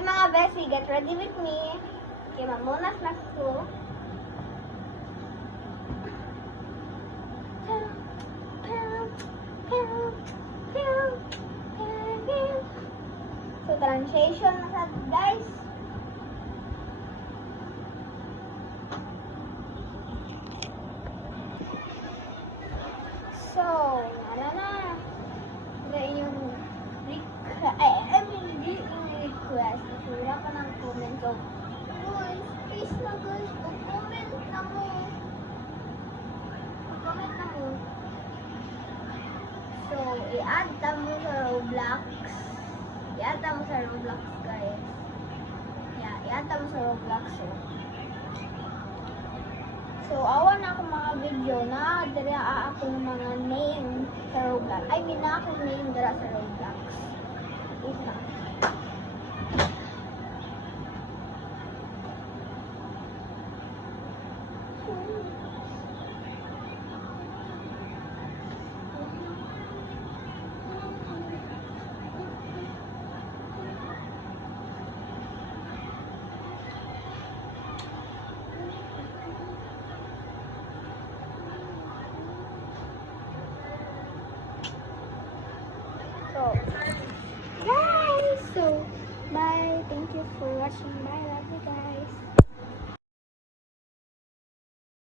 Hi mga Bessie, get ready with me. Okay, mamunas na ko. So, translation na sa guys. So, na. Yung request. Nasura pa ng comment. So, guys, please na guys, mag-comment na mo. Mag-comment na mo. So, i-add ta mo sa Roblox. I-add ta mo sa Roblox, guys. Yeah, i-add ta mo sa Roblox. So, awan na ako mga video na dira akong mga name sa Roblox. I mean, na akong name dira sa Roblox. Isa. So, guys, so bye. Thank you for watching. Bye, love you guys.